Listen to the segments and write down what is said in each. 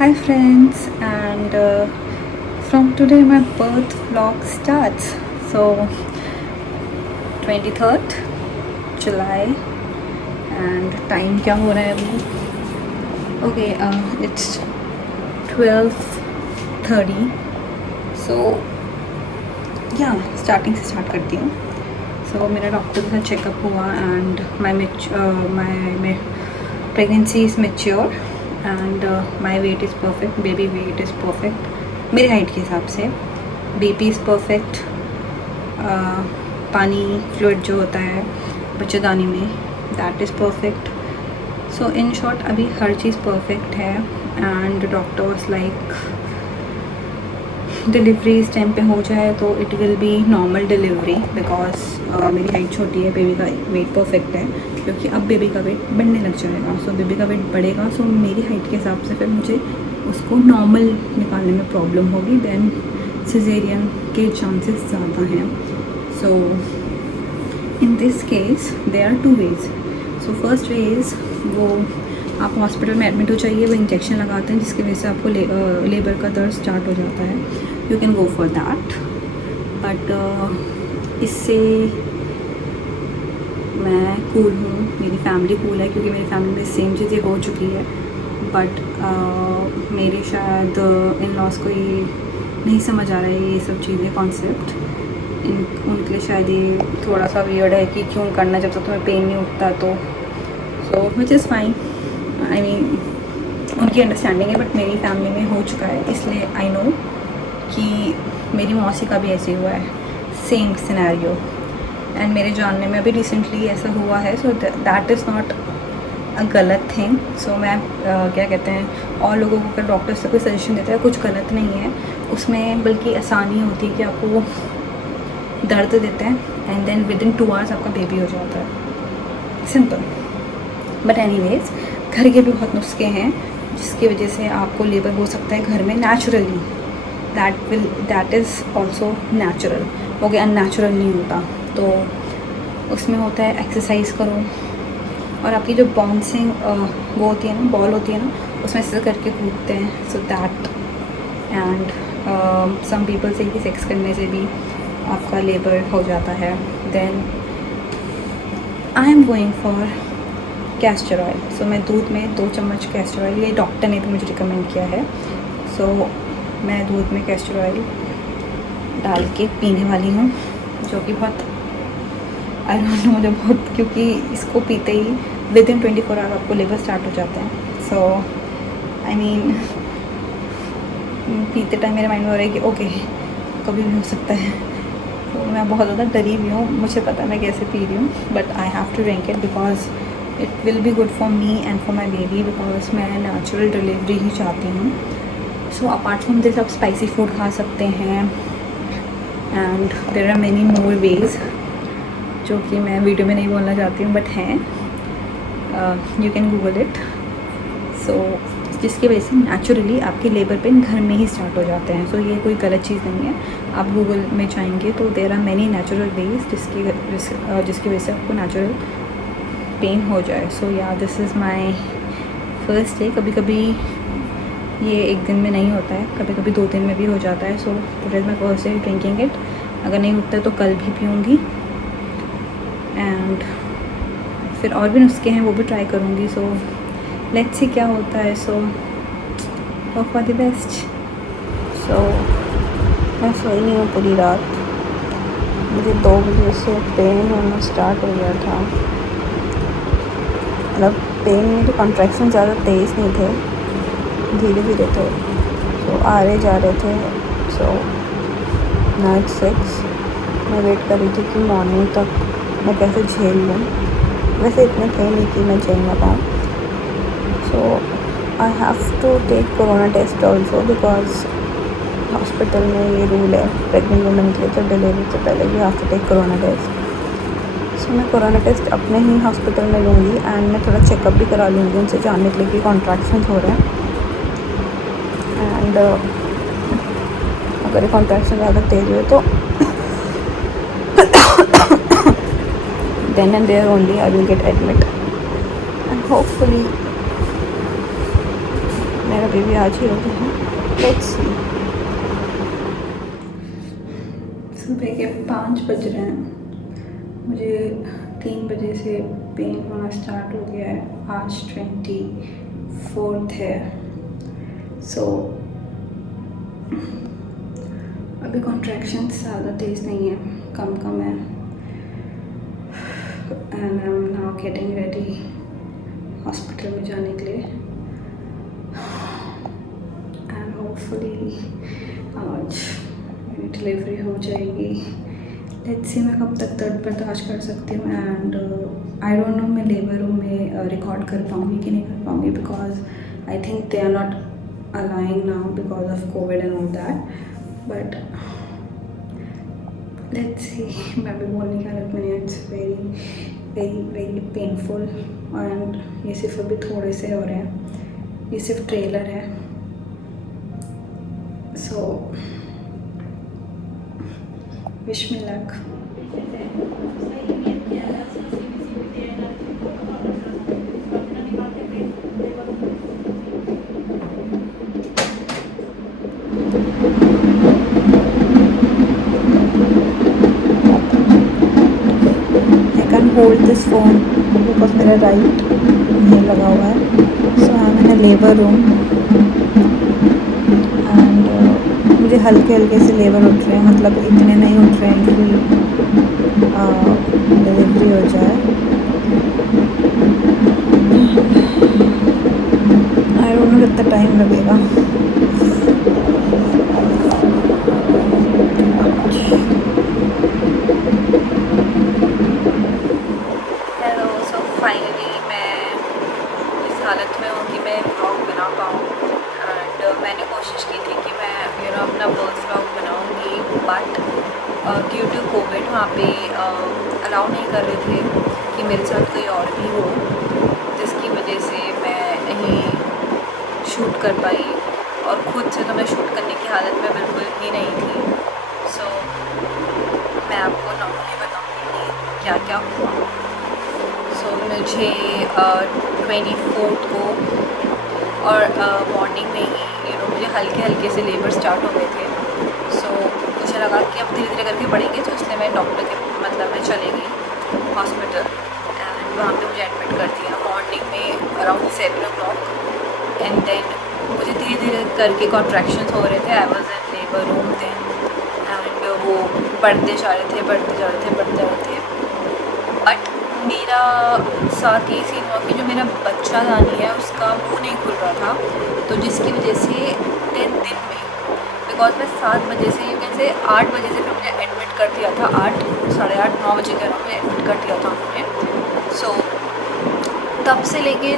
Hi friends, and from today my birth vlog starts. So 23rd July and time क्या हो रहा है अभी? Okay, it's 12:30. So yeah, starting से start करती हूँ. So मेरा डॉक्टर के साथ चेकअप हुआ and my pregnancy is mature and my weight is perfect, baby weight is perfect मेरे हाइट के हिसाब से. BP is perfect. पानी फ्लूइड जो होता है बच्चेदानी में that is perfect. So in short अभी हर चीज़ परफेक्ट है and doctor was like delivery इस टाइम पे हो जाए तो it will B normal delivery because मेरी हाइट छोटी है, बेबी का वेट परफेक्ट है क्योंकि अब बेबी का वेट बढ़ने लग जाएगा. सो बेबी का वेट बढ़ेगा, सो मेरी हाइट के हिसाब से फिर मुझे उसको नॉर्मल निकालने में प्रॉब्लम होगी. देन सिजेरियन के चांसेस ज़्यादा हैं. So in this case there are two ways. So first way is वो आप हॉस्पिटल में एडमिट हो जाइए, वो इंजेक्शन लगाते हैं जिसकी वजह से आपको लेबर का दर्द स्टार्ट हो जाता है. You can go for that. But इससे मैं कूल हूँ, मेरी फैमिली कूल है क्योंकि मेरी फैमिली में सेम चीज़ें हो चुकी है. बट मेरे शायद इन लॉज को ये नहीं समझ आ रहा है ये सब चीज़ें कॉन्सेप्ट. उनके लिए शायद ये थोड़ा सा वियर्ड है कि क्यों करना जब तक तुम्हें पेन नहीं उठता. तो so which is fine. I mean उनकी अंडरस्टैंडिंग है बट मेरी फैमिली में हो चुका है इसलिए आई नो कि मेरी मौसी का भी ऐसे हुआ है, सेम सिनेरियो. एंड मेरे जानने में अभी रिसेंटली ऐसा हुआ है. So that is not a गलत थिंग. सो मैं क्या कहते हैं, और लोगों को अगर डॉक्टर से कोई सजेशन देता है कुछ गलत नहीं है उसमें, बल्कि आसानी होती है कि आपको दर्द देते हैं and then within 2 hours आपका बेबी हो जाता है. सिंपल. बट एनीवेज घर के भी बहुत नुस्खे हैं जिसकी वजह से आपको लेबर हो सकता है घर में naturally. That is also natural. वो कि अननेचुरल नहीं होता. तो उसमें होता है एक्सरसाइज करो और आपकी जो बाउंसिंग वो होती है ना, बॉल होती है ना, उसमें ऐसे करके कूदते हैं. So that and some people say कि सेक्स करने से भी आपका लेबर हो जाता है. Then I am going for castor oil. So मैं दूध में 2 चम्मच कैस्टर ऑयल, ये डॉक्टर ने भी मुझे रिकमेंड किया है. सो मैं दूध में कैस्टर ऑयल डाल के पीने वाली हूँ जो कि बहुत आई डोंट नो मुझे बहुत, क्योंकि इसको पीते ही विद इन 24 आवर आपको लेबर स्टार्ट हो जाते हैं. सो आई मीन पीते टाइम मेरे माइंड में हो रहा है कि ओके कभी भी हो सकता है. तो मैं बहुत ज़्यादा डरी हुई हूँ, मुझे पता है मैं कैसे पी रही हूँ but I have to drink it because it will be good for me and for my baby because मैं नेचुरल डिलीवरी ही चाहती हूँ. सो अपार्ट फ्रॉम दिस आप स्पाइसी फूड खा सकते हैं and there are many more ways जो कि मैं वीडियो में नहीं बोलना चाहती हूँ बट हैं. You can Google it. So जिसकी वजह से नेचुरली आपके लेबर पेन घर में ही स्टार्ट हो जाते हैं. सो ये कोई गलत चीज़ नहीं है. आप गूगल में जाएंगे तो there are many natural ways जिसकी वजह से आपको नेचुरल पेन हो जाए. सो या this is my first day. कभी कभी ये एक दिन में नहीं होता है, कभी कभी 2 दिन में भी हो जाता है. So today is my first day drinking it. अगर नहीं उठता तो कल भी पीऊँगी एंड फिर और भी नुस्खे हैं वो भी ट्राई करूँगी. सो लेट्स सी क्या होता है. So hope for the best. So मैं सोई नहीं हूँ पूरी रात. मुझे 2 बजे से पेन होना स्टार्ट हो गया था. मतलब पेन में तो कॉन्ट्रैक्शन ज़्यादा तेज़ नहीं थे, धीरे धीरे थे. सो आ रहे जा रहे थे. सो नाइट 6 मैं वेट कर रही थी कि मॉर्निंग तक मैं कैसे झेल लूँ. वैसे इतने थे नहीं कि मैं झेल ना पाऊँ. So I have to take corona test also because hospital में ये रूल है प्रेग्नेंट वुमेन के लिए तो डिलीवरी से पहले भी have to take corona test. So मैं कोरोना टेस्ट अपने ही हॉस्पिटल में लूँगी एंड मैं थोड़ा चेकअप भी करा लूँगी उनसे जानने के लिए कि कॉन्ट्रैक्शंस हो रहे हैं. एंड अगर ये कॉन्ट्रैक्शन ज़्यादा तेज़ हुए तो then and there only I will get admit and hopefully मैं मेरा बेबी आज ही होता है। Let's see. सुबह के 5 बज रहे हैं। मुझे 3 बजे से पेन होना स्टार्ट हो गया है। आज 24 है। सो अभी कॉन्ट्रैक्शन ज़्यादा तेज़ नहीं है, कम कम है। And I am now getting ready hospital में जाने के लिए। एंड होपफुली आज मेरी डिलीवरी हो जाएगी। लेट्स सी मैं कब तक दर्द बर्दाश्त कर सकती हूँ। एंड आई डोंट नो मैं लेबर रूम में रिकॉर्ड कर पाऊँगी कि नहीं कर पाऊँगी, because I think they are not allowing now because of COVID and all that. But let's see. मैं भी बोलने की हालत में नहीं। It's very very very painful. And ये सिर्फ अभी थोड़े से हो रहे हैं, ये सिर्फ ट्रेलर है। So wish me luck. Hold this phone because मेरा राइट ये लगा हुआ है। So I am in a labour room and मुझे हल्के हल्के से लेबर उठ रहे हैं, मतलब इतने नहीं उठ रहे हैं कि डिलीवरी हो जाए। आई डोंट नो कितना टाइम लगेगा। फाइनली मैं इस हालत में हूँ कि मैं व्लॉग बना पाऊँ। एंड मैंने कोशिश की थी कि मैं अपना बर्थ व्लॉग बनाऊँगी, बट ड्यू टू कोविड वहाँ पे अलाउ नहीं कर रहे थे कि मेरे साथ कोई और भी हो, जिसकी वजह से मैं नहीं शूट कर पाई। और ख़ुद से तो मैं शूट करने की हालत में बिल्कुल भी नहीं थी। सो मैं आपको नॉर्मली बताऊँगी कि क्या क्या हुआ। सो मुझे 24 को और मॉर्निंग में ही मुझे हल्के हल्के से लेबर स्टार्ट हो गए थे। सो मुझे लगा कि अब धीरे धीरे करके बढ़ेंगे, तो इसलिए मैं डॉक्टर के मैं चले गई हॉस्पिटल। एंड वहाँ पे मुझे एडमिट कर दिया मॉर्निंग में अराउंड 7 o'clock। एंड देन मुझे धीरे धीरे करके कॉन्ट्रैक्शंस हो रहे थे। I was in labour room then. And वो बढ़ते जा रहे थे, बढ़ते जा रहे थे, बढ़ते जा रहे थे। बट मेरा साथ ये सीन हुआ कि जो मेरा बच्चा दानी है उसका मुंह नहीं खुल रहा था, तो जिसकी वजह से 10 दिन में, बिकॉज मैं 7 बजे से कैसे 8 बजे से फिर मुझे एडमिट कर दिया था। 8, साढ़े 8, 9 बजे के अराउंड में एडमिट कर दिया था उन्होंने। सो तब से लेके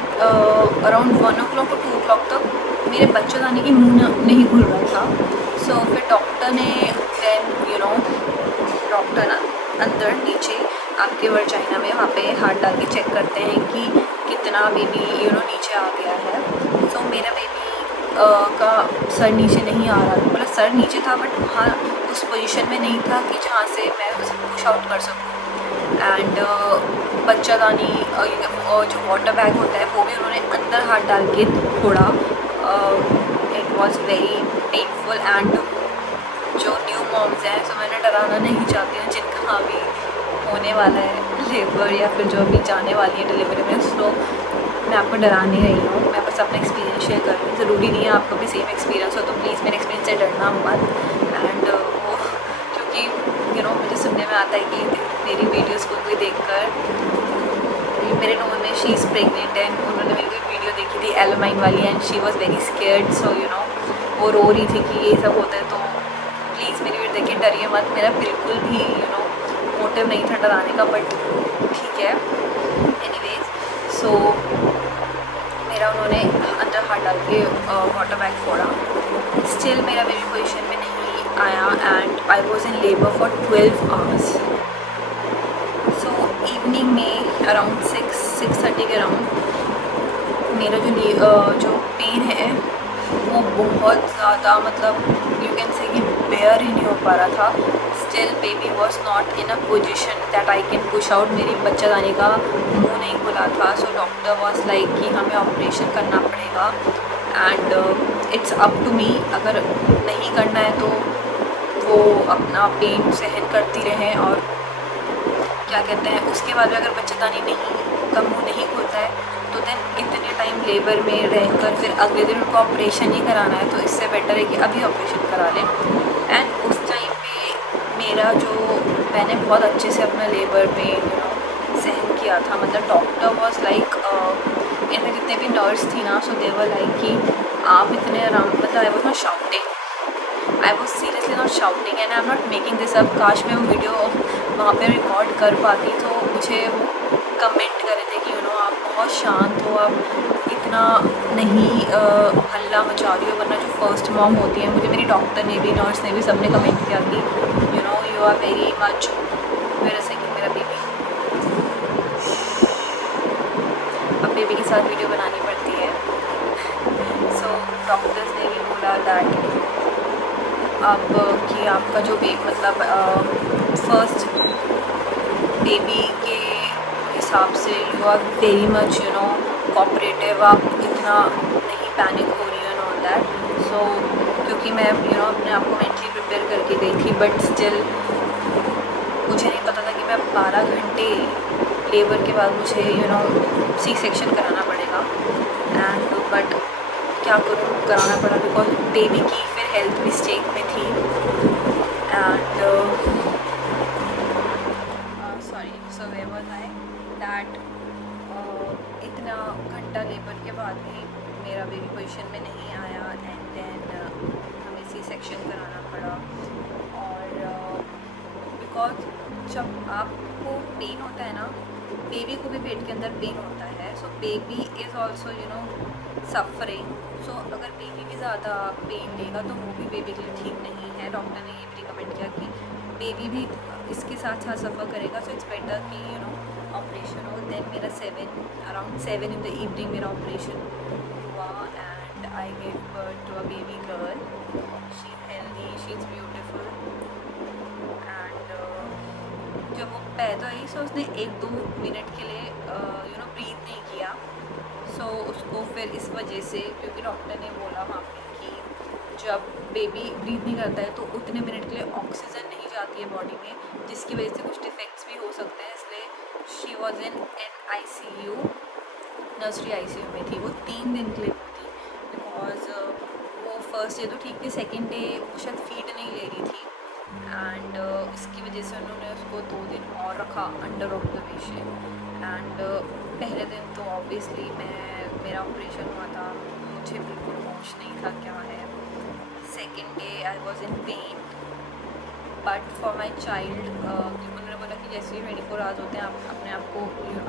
अराउंड 1 o'clock और 2 o'clock तक मेरे बच्चेदानी की मुंह नहीं खुल रहा था। सो फिर डॉक्टर ने डॉक्टर ना अंदर नीचे आपके वर्जाइना में वहाँ पे हाथ डाल के चेक करते हैं कि कितना बेबी नीचे आ गया है। सो मेरा बेबी का सर नीचे नहीं आ रहा था, मतलब सर नीचे था बट वहाँ उस पोजीशन में नहीं था कि जहाँ से मैं उसे पुश आउट कर सकूँ। एंड बच्चादानी जो वाटर बैग होता है वो भी उन्होंने अंदर हाथ डाल के फोड़ा। It was very painful. And जो न्यू मॉम्स हैं, सो मैंने डराना नहीं चाहती हूँ जिनका अभी होने वाला है लेबर या फिर जो अभी जाने वाली है डिलीवरी में, सो मैं आपको डरा नहीं रही हूँ। मैं बस अपना एक्सपीरियंस शेयर कर रही हूँ। ज़रूरी नहीं है आपका भी सेम एक्सपीरियंस हो, तो प्लीज़ मेरे एक्सपीरियंस से डरना मत। एंड वो क्योंकि मुझे सुनने में आता है कि मेरी वीडियोज़ को कोई देखकर मेरे नोन में शी इज़ प्रेगनेंट एंड उन्होंने मेरी कोई वीडियो देखी थी एलोमाइन वाली and she was very scared. So वो रो रही थी कि ये सब होता है। तो प्लीज़ मेरी वीडियो देखिए, डरिए मत। मेरा बिल्कुल भी मोटिव नहीं था डराने का, बट ठीक है। एनीवेज, सो मेरा उन्होंने अंदर हाथ डाल के वाटर बैग फोड़ा। स्टिल मेरा बेबी पोजीशन में नहीं आया and I was in labour for 12 hours। So evening में अराउंड 6:30 के अराउंड मेरा जो पेन है वो बहुत ज़्यादा, मतलब यू कैन से कि बेयर ही नहीं हो पा रहा था। Still baby was not in a position that I can push out. मेरी बच्चादानी का मुंह नहीं खुला था। सो डॉक्टर वॉज लाइक कि हमें ऑपरेशन करना पड़ेगा। And it's up to me, अगर नहीं करना है तो वो अपना पेन सहन करती रहें, और क्या कहते हैं उसके बाद भी अगर बच्चेदानी नहीं का मुँह नहीं खुलता है तो देन इतने टाइम लेबर में रहकर फिर अगले दिन उनको ऑपरेशन ही कराना है, तो इससे बेटर है कि अभी ऑपरेशन करा लें। एंड उस टाइम पे मेरा जो मैंने बहुत अच्छे से अपना लेबर पेन सहन किया था, मतलब डॉक्टर वॉज लाइक, इनमें जितने भी नर्स थी ना, सो देवर लाइक कि आप इतने आराम, मतलब I was not shouting, I was seriously not shouting and I am not making this up. काश मैं वो वीडियो वहाँ पे रिकॉर्ड कर पाती तो मुझे वो कमेंट करे थे कि आप बहुत शांत हो, आप इतना नहीं हल्ला मचा रही हो, वरना जो फर्स्ट मॉम होती है, मुझे मेरी डॉक्टर ने भी, नर्स ने भी, सबने कमेंट किया कि यू आर वेरी मच, मेरे से कि मेरा बेबी, अब बेबी के साथ वीडियो बनानी पड़ती है। सो डॉक्टर्स ने भी बोला दैट अब कि आपका जो मतलब फर्स्ट बेबी के हिसाब से you are very much cooperative, आप इतना नहीं पैनिक हो रही हो एंड ऑल दैट। सो क्योंकि मैं अपने आप को मेंटली प्रिपेयर करके गई थी, बट स्टिल मुझे नहीं पता था कि मैं 12 घंटे लेबर के बाद मुझे सी सेक्शन कराना पड़ेगा। एंड बट क्या करूँ, कराना पड़ा बिकॉज बेबी की फिर हेल्थ भी स्टेक में थी। And sorry, so where was I that इतना घंटा लेबर के बाद भी मेरा बेबी पोजीशन में नहीं आया, एंड देन हमें सी सेक्शन कराना पड़ा। और बिकॉज जब आपको पेन होता है ना, बेबी को भी पेट के अंदर पेन होता है, so baby is also suffering. So अगर बेबी भी ज़्यादा पेन लेगा तो वो भी बेबी के लिए ठीक नहीं है। डॉक्टर ने ये भी रिकमेंड किया कि बेबी भी इसके साथ साथ सफ़र करेगा, सो इट्स बेटर कि ऑपरेशन हो। देन मेरा अराउंड 7 इन द इवनिंग मेरा ऑपरेशन हुआ, and I gave birth to a baby girl. She is healthy, she is beautiful. And जब वो पैदा हुई, सो उसने 1-2 मिनट के लिए ब्रीथ नहीं किया। सो उसको फिर इस वजह से, क्योंकि डॉक्टर ने बोला वहाँ पे कि जब बेबी ब्रीथ नहीं करता है तो उतने मिनट के लिए ऑक्सीजन नहीं जाती है बॉडी में, जिसकी वजह से कुछ डिफेक्ट्स भी हो सकते हैं। इसलिए she was in ICU, nursery ICU में थी वो 3 दिन के लिए थी। बिकॉज वो फर्स्ट डे तो ठीक थी, सेकेंड डे वो शायद फीड नहीं ले रही थी, एंड इसकी वजह से उन्होंने उसको 2 दिन और रखा अंडर ऑब्जर्वेशन। एंड पहले दिन तो ऑब्वियसली मेरा ऑपरेशन हुआ था, मुझे बिल्कुल होश नहीं था क्या है। Second day I was in pen, but for my child उन्होंने बोला कि जैसे ही 24 आवर्स होते हैं आप अपने आप को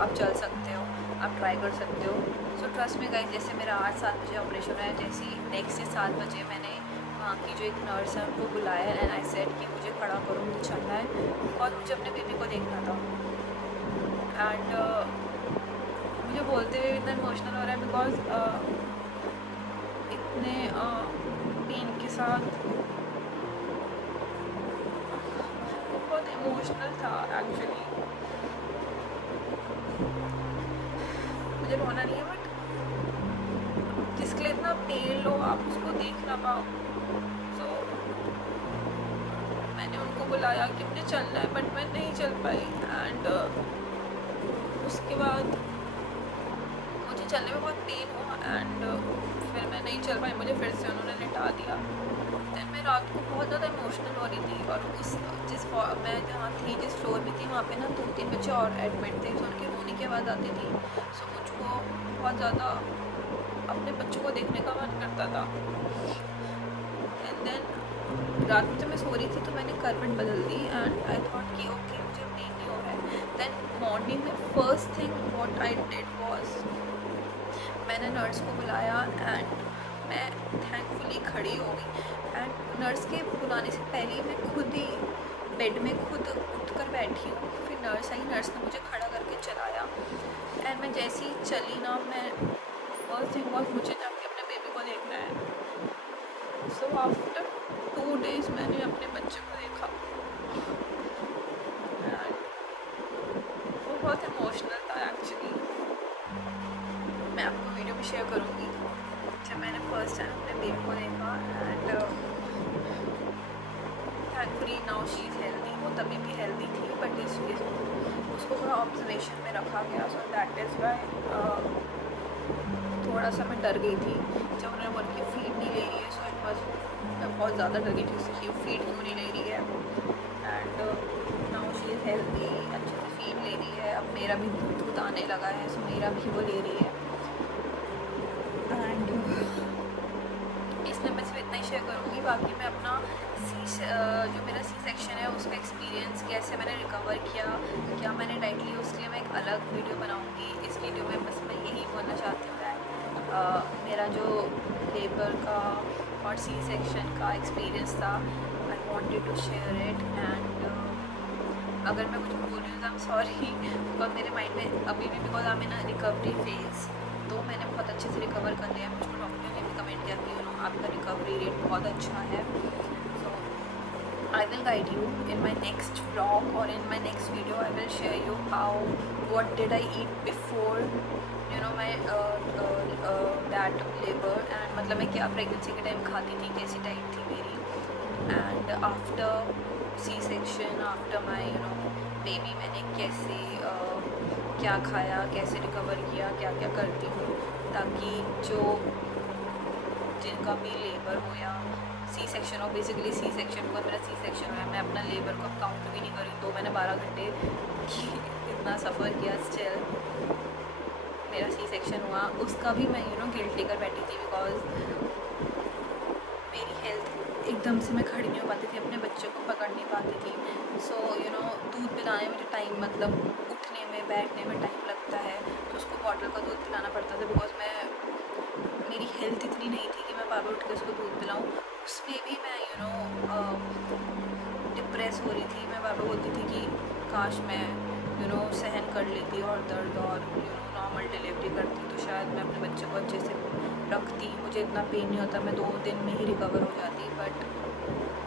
आप चल सकते हो, आप ट्राई कर सकते हो। सो ट्रस्ट में गाइस, जैसे मेरा 8-7 बजे ऑपरेशन है, जैसे ही नेक्स्ट से 7 बजे मैंने वहाँ की जो एक नर्स है उनको बुलाया, एंड आई सेड कि मुझे खड़ा करो, मुझे चलना है, बिकॉज मुझे अपने बेबी को देखना था। एंड मुझे बोलते हुए इतना इमोशनल हो रहा है, बिकॉज इतने पेन के साथ बहुत इमोशनल था एक्चुअली। मुझे रोना नहीं है, बट जिसके लिए इतना पेन लो आप उसको देख ना पाओ। सो मैंने उनको बुलाया कि मुझे चलना है, बट मैं नहीं चल पाई। एंड उसके बाद मुझे चलने में बहुत पेन हुआ, एंड फिर मैं नहीं चल पाई, मुझे फिर से उन्होंने लिटा दिया। देन मैं रात को बहुत ज़्यादा इमोशनल हो रही थी, और मैं जहाँ थी, जिस फ्लोर में थी, वहाँ पे ना 2-3 बच्चे और एडमिट थे, तो उनकी रोने की आवाज़ आती थी। सो मुझको बहुत ज़्यादा अपने बच्चों को देखने का मन करता था। एंड देन रात में जब मैं सो रही थी तो मैंने करवट बदल दी, एंड आई थॉट कि ओके मुझे पेन नहीं हो रहा है। देन मॉर्निंग में first thing what I did was, मैंने नर्स को बुलाया, एंड मैं थैंकफुली खड़ी हो गई। एंड नर्स के बुलाने से पहले मैं खुद ही बेड में खुद उठकर बैठी हूँ। फिर नर्स आई, नर्स ने मुझे खड़ा करके चलाया, एंड मैं जैसे ही चली ना, मैं फर्स्ट थिंग वॉज मुझे जाके अपने बेबी को देखना है। सो आफ्टर 2 days मैंने अपने बच्चे को देखा, एंड वो बहुत इमोशनल था एक्चुअली। मैं आपको वीडियो भी शेयर करूँगी जब मैंने फर्स्ट टाइम अपने बेबी को देखा and thankfully now she is healthy. वो तभी भी हेल्दी थी बट इस उसको थोड़ा ऑब्जर्वेशन में रखा गया, सो दैट इज़ वाई थोड़ा सा मैं डर गई थी जब उन्होंने बोला कि फीड नहीं ले रही है। सो इट वॉज, मैं बहुत ज़्यादा डर गई थी उससे कि फीड क्यों नहीं ले रही है। And now she is healthy, अच्छे से फीड ले रही है। अब मेरा भी दूध आने लगा है, सो मेरा भी वो ले रही है। एंड इसमें मैं सिर्फ इतना ही शेयर करूँगी, बाकी मैं अपना जो मेरा सी सेक्शन है उसका एक्सपीरियंस कैसे मैंने रिकवर किया, क्या मैंने डाइट ली, उसके लिए मैं एक अलग वीडियो बनाऊँगी। इस वीडियो में बस मैं यही बोलना चाहती हूँ दैट मेरा जो लेबर का और सी सेक्शन का एक्सपीरियंस था, I wanted to share it. And अगर मैं कुछ बोल रही हूँ तो आई एम सॉरी, बिकॉज मेरे माइंड में अभी भी, because I am in recovery phase, तो मैंने बहुत अच्छे से रिकवर कर लिया। मुझको डॉक्टर ने भी कमेंट किया कि आपका रिकवरी रेट बहुत अच्छा है। So I will guide you in my next vlog और in my next video. I will share you how what did I eat before my that labour, and मतलब मैं क्या प्रेगनेंसी के टाइम खाती थी, कैसी डाइट थी मेरी, and after C section, after my baby, मैंने कैसे क्या खाया, कैसे रिकवर किया, क्या क्या करती हूँ, ताकि जो जिनका भी लेबर हो या सी सेक्शन हो, बेसिकली सी सेक्शन हुआ, मेरा सी सेक्शन हुआ, मैं अपना लेबर को काउंट भी नहीं करी, तो मैंने 12 घंटे इतना सफ़र किया, स्टिल मेरा सी सेक्शन हुआ, उसका भी मैं गिल्ट लेकर बैठी थी, बिकॉज मेरी हेल्थ एकदम से मैं खड़ी नहीं हो पाती थी, अपने बच्चे को पकड़ नहीं पाती थी। सो दूध पिलाने में जो टाइम, मतलब उठने में बैठने में टाइम लगता है, तो उसको बॉटल का दूध पिलाना पड़ता था, बिकॉज मेरी हेल्थ इतनी नहीं थी कि मैं बार बार उठ के उसको दूध पिलाऊँ। उसमें भी मैं डिप्रेस हो रही थी, मैं बार बार बोलती थी कि काश मैं सहन कर लेती और दर्द और नॉर्मल डिलीवरी करती, तो शायद मैं अपने बच्चे को अच्छे से रखती, मुझे इतना पेन नहीं होता, मैं 2 दिन में ही रिकवर हो जाती। बट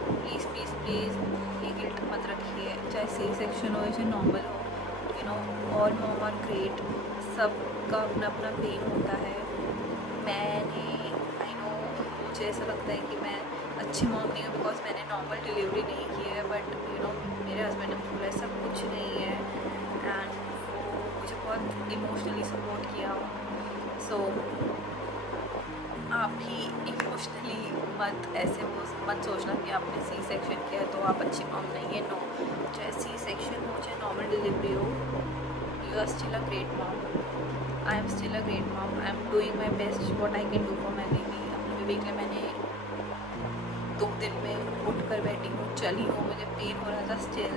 प्लीज़ प्लीज़ प्लीज़ ये गिल्ट मत रखिए, चाहे सी सेक्शन हो चाहे नॉर्मल हो, ऑल मॉम आर ग्रेट, सबका अपना अपना पेन होता है। मैंने आई नो, मुझे ऐसा लगता है कि मैं अच्छी मॉम नहीं हूँ बिकॉज मैंने नॉर्मल डिलीवरी नहीं की है, बट मेरे हस्बैंड ने मुझे बोला ऐसा कुछ नहीं है, एंड वो मुझे बहुत इमोशनली सपोर्ट किया। सो आप भी इमोशनली मत सोचना कि आपने सी सेक्शन किया है तो आप अच्छी मॉम नहीं है। नो, चाहे सी सेक्शन हो चाहे नॉर्मल डिलीवरी हो, you are still a great mom, I am still a great mom, I am doing my best what I can do for my baby. अपने बेबी के लिए मैंने 2 दिन में उठ कर बैठी हूँ, चली हूँ, मुझे पेन हो रहा था, स्टिल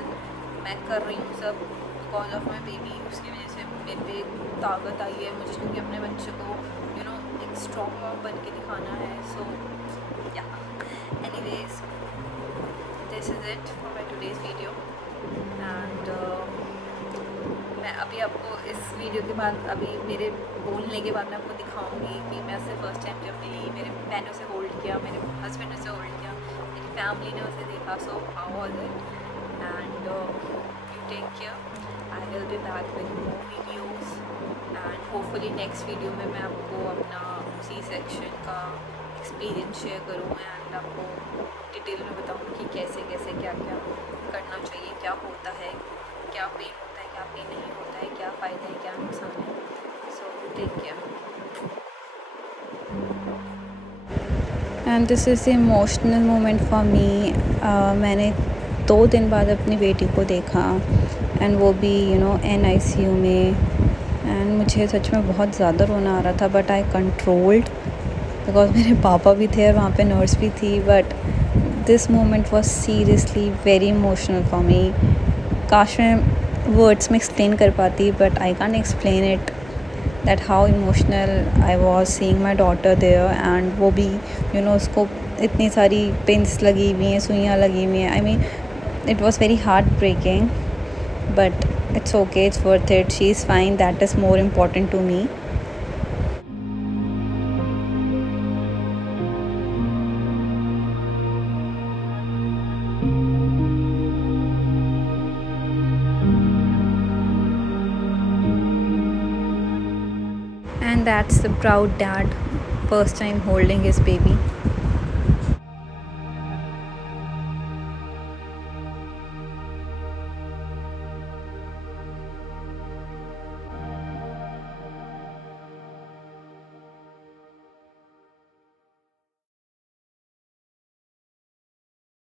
मैं कर रही हूँ सब बिकॉज ऑफ माई बेबी। उसकी वजह से मेरे पे ताकत आई है मुझे, क्योंकि अपने बच्चे को एक स्ट्रॉन्ग मॉम बन के दिखाना है। सो या anyways, this is it for my today's video. And मैं अभी आपको इस वीडियो के बाद, अभी मेरे बोलने के बाद मैं आपको दिखाऊंगी कि मैं उसे फर्स्ट टाइम जब मिली, मेरे बहनों से होल्ड किया, मेरे हस्बैंड ने उसे होल्ड किया, मेरी फैमिली ने उसे देखा। So how was it, and you take care, I will be back with more videos, and hopefully next video में मैं आपको अपना सी सेक्शन का एक्सपीरियंस शेयर करूँ एंड आपको डिटेल में बताऊँ कि कैसे कैसे क्या क्या करना चाहिए, क्या होता है, क्या पेन होता है, क्या पेन नहीं होता है, क्या फ़ायदा है, क्या नुकसान है। So take care. And this is emotional moment for me. मैंने 2 दिन बाद अपनी बेटी को देखा, एंड वो भी NICU में, एंड मुझे सच में बहुत ज़्यादा रोना आ रहा था, बट आई कंट्रोल्ड बिकॉज मेरे पापा भी थे और वहाँ पे नर्स भी थी। But this moment was seriously very emotional for me. काश मैं वर्ड्स में एक्सप्लेन कर पाती, but I can't explain it that how emotional I was seeing my daughter there, and वो भी उसको इतनी सारी पिन्स लगी हुई हैं, सुइयाँ लगी हुई हैं। I mean it was very heartbreaking, but it's okay, it's worth it, she is fine, that is more important to me. And that's the proud dad first time holding his baby.